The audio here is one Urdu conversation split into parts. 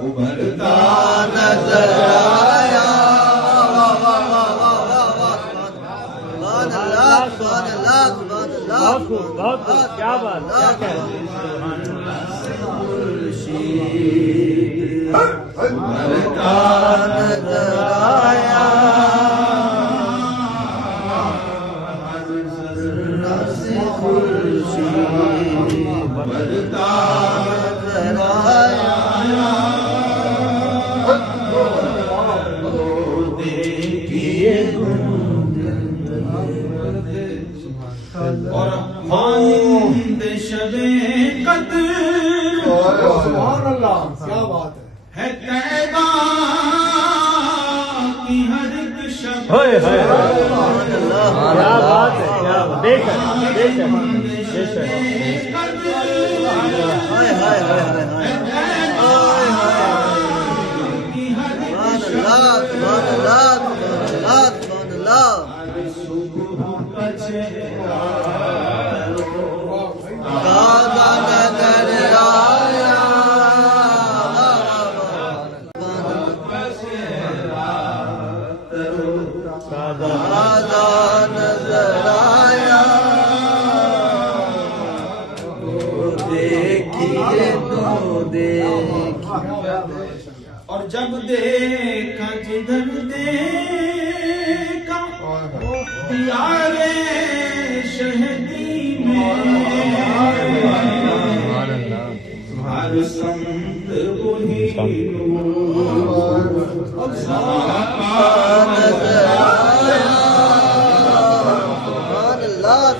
ابھرتا نظر آیا کیا بات ابھرتا نظر آیا ابھرتا نظر آیا اور ماند شب قدر سبحان اللہ، کیا بات ہے طیبہ کی ہر ایک شب کیا بات ہے، کیا بات، بے شک بے شک بے شک نظر آیا دیکھیے تو دیکھیے اور جب دیکھا جدھر دیکھا دیار شہدی میں ہر سمت وہی نور نظر آیا سبحان اللہ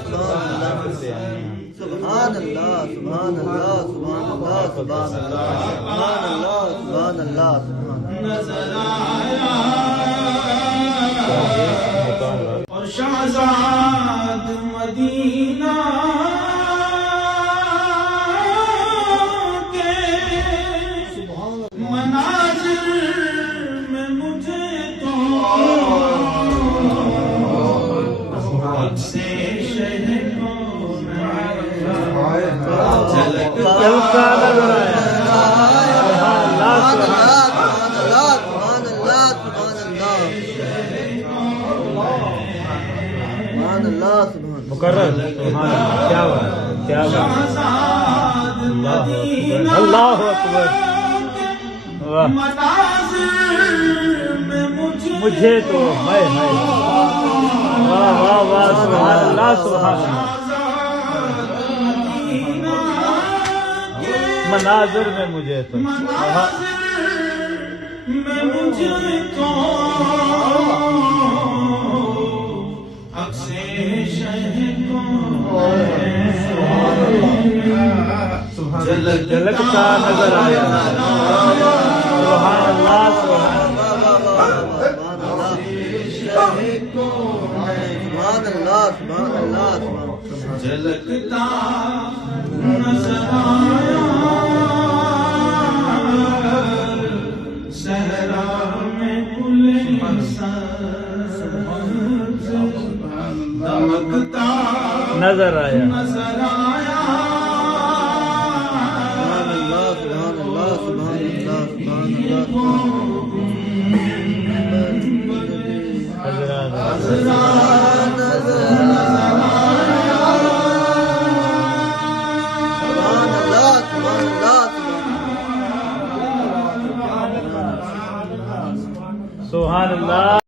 سبحان اللہ سبحان اللہ سبحان اللہ سبحان اللہ نظر آیا اور شہزاد مدینہ کے مناظر میں مجھے تو سے شہر مقرر کیا بات کیا بات اللہ اکبر مجھے تو ہائے ہائے واہ واہ واہ سبحان اللہ سبحان اللہ مناظر میں مجھے تو جھلکتا نظر آیا سبحان اللہ سبحان اللہ سبحان اللہ جھلکتا نظر آیا صحرا میں کل دمکتا نظر آیا نظر آیا سبحان اللہ سبحان اللہ سبحان اللہ حضرات سبحان اللہ